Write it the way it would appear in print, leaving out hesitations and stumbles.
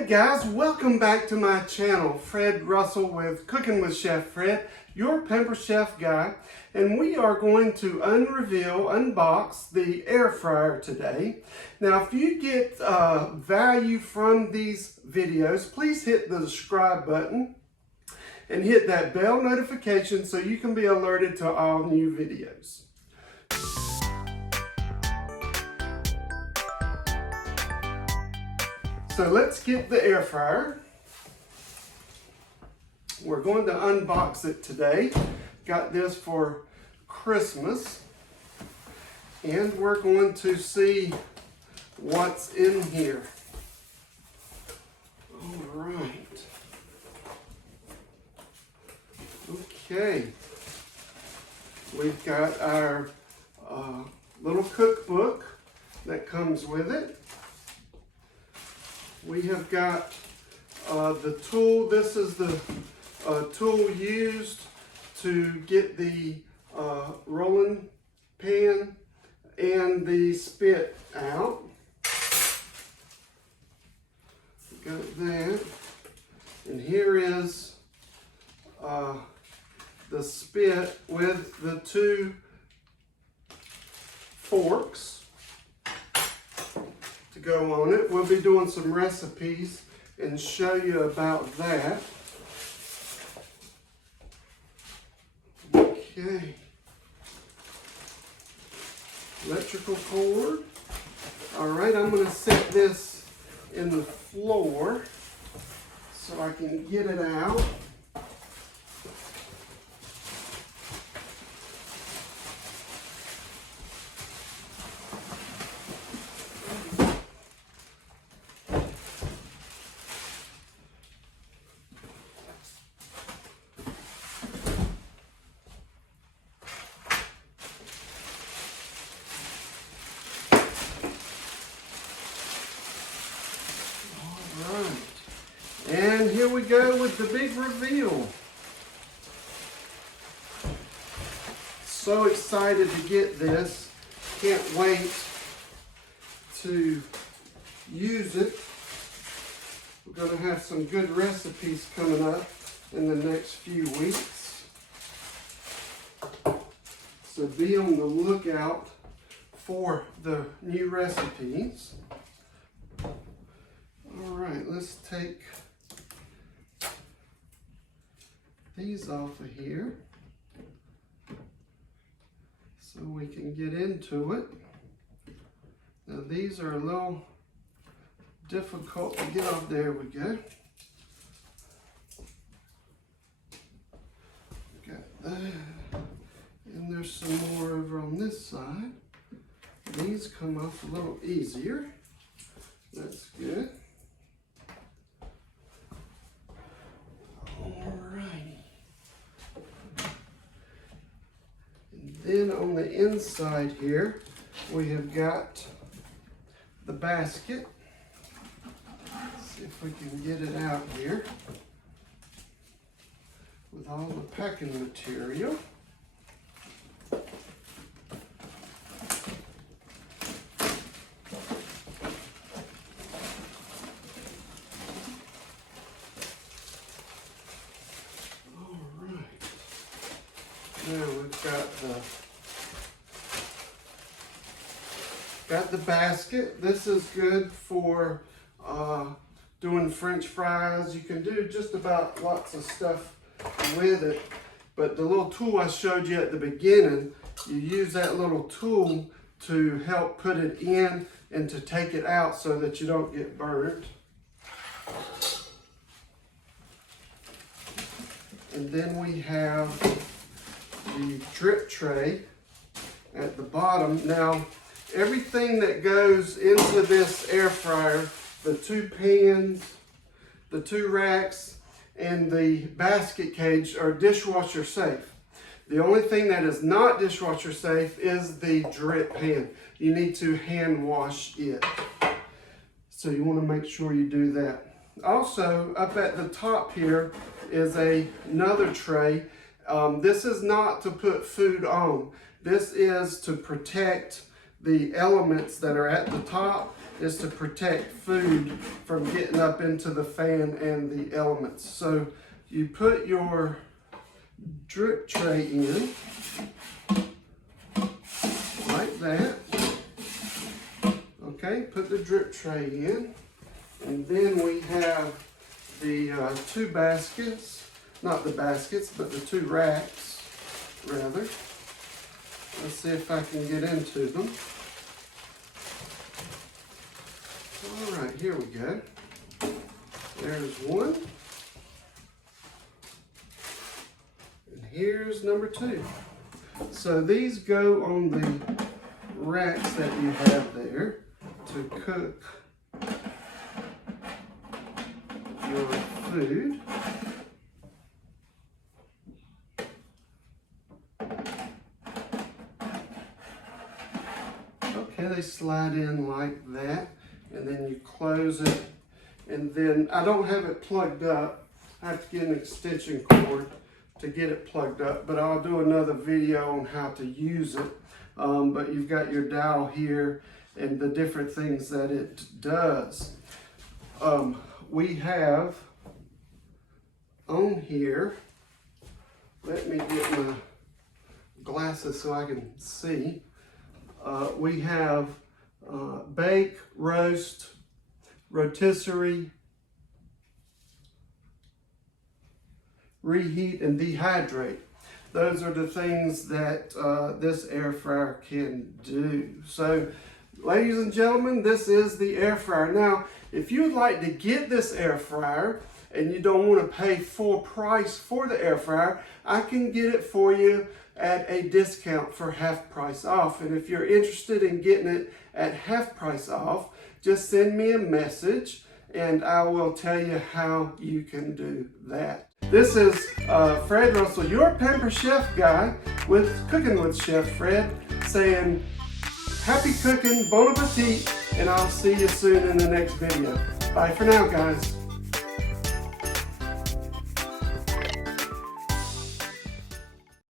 Hey guys, welcome back to my channel. Fred Russell with Cooking with Chef Fred, your Pampered Chef guy. And we are going to unbox the air fryer today. Now, if you get value from these videos, please hit the subscribe button and hit that bell notification so you can be alerted to all new videos. So let's get the air fryer. We're going to unbox it today. Got this for Christmas. And we're going to see what's in here. All right. Okay. We've got our little cookbook that comes with it. We have got the tool. This is the tool used to get the rolling pin and the spit out. Got that. And here is the spit with the two forks to go on it. We'll be doing some recipes and show you about that. Okay. Electrical cord. All right, I'm going to set this in the floor so I can get it out. And here we go with the big reveal. So excited to get this. Can't wait to use it. We're going to have some good recipes coming up in the next few weeks. So be on the lookout for the new recipes. All right, let's take these off of here so we can get into it. Now these are a little difficult to get off. There we go. Got that. And there's some more over on this side. These come off a little easier. That's good. Then on the inside here, we have got the basket. Let's see if we can get it out here with all the packing material. Now we've got the basket. This is good for doing French fries. You can do just about lots of stuff with it. But the little tool I showed you at the beginning, you use that little tool to help put it in and to take it out so that you don't get burnt. And then we have the drip tray at the bottom. Now, everything that goes into this air fryer, the two pans, the two racks, and the basket cage are dishwasher safe. The only thing that is not dishwasher safe is the drip pan. You need to hand wash it. So you want to make sure you do that. Also, up at the top here is another tray. This is not to put food on. This is to protect the elements that are at the top is to protect food from getting up into the fan and the elements. So you put your drip tray in like that. Okay, put the drip tray in, and then we have the two baskets, not the baskets, but the two racks, rather. Let's see if I can get into them. All right, here we go. There's one. And here's number two. So these go on the racks that you have there to cook your food. Okay, they slide in like that, and then you close it, and then I don't have it plugged up. I have to get an extension cord to get it plugged up, but I'll do another video on how to use it. But you've got your dowel here and the different things that it does. We have on here, let me get my glasses so I can see. We have bake, roast, rotisserie, reheat, and dehydrate. Those are the things that this air fryer can do. So, ladies and gentlemen, this is the air fryer. Now, if you would like to get this air fryer and you don't want to pay full price for the air fryer, I can get it for you at a discount for half price off. And if you're interested in getting it at half price off, just send me a message and I will tell you how you can do that. This is Fred Russell, your Pampered Chef guy with Cooking with Chef Fred, saying happy cooking, bon appetit, and I'll see you soon in the next video. Bye for now, guys.